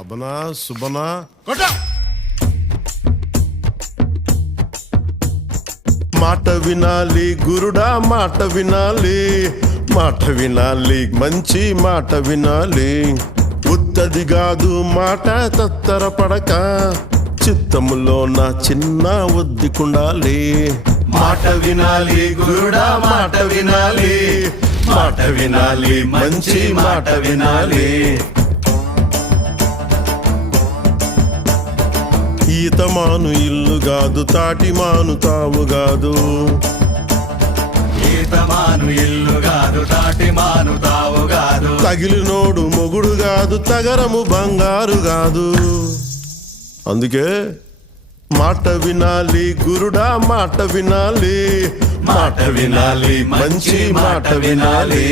అబనా సుబనా మాట వినాలి గురుడా, మాట వినాలి, మాట వినాలి, మంచి మాట వినాలి. ఉత్తది కాదు మాట తత్తర పడక, చిత్తములో నా చిన్న ఒద్దికుండాలి. మాట వినాలి గురుడా, మాట వినాలి, మాట వినాలి, మంచి మాట వినాలి. ఈతమాను ఇల్లు కాదు, తాటిమాను తావు కాదు. ఈతమాను ఇల్లు కాదు, తాటిమాను తావు కాదు. తగిలినోడు మొగుడు కాదు, తగరము బంగారు కాదు. అందుకే మాట వినాలి గురుడా, మాట వినాలి, మాట వినాలి, మంచి మాట వినాలి.